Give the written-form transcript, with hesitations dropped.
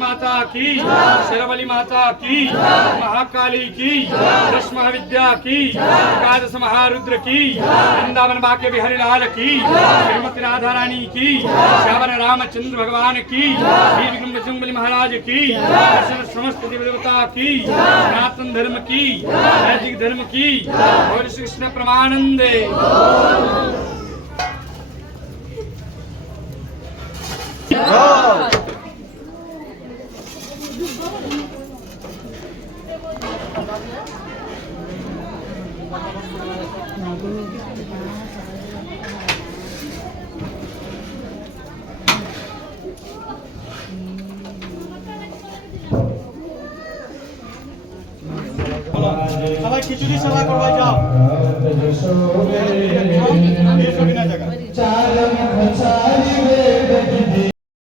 माता की, शेरावाली माता की, महाकाली की, दशमहा विद्या की, एकादश महारुद्र की, वृंदावन बाके बिहारी लाल की, श्रीमती राधा रानी की, श्यावर रामचंद्र भगवान की, श्री विक्रम बजरंगबली महाराज की, समस्त देवता की, सनातन धर्म की, वैदिक धर्म की, और श्री कृष्ण प्रमानंदे। সবাই খিচুড়ি সেবা করবা যাও।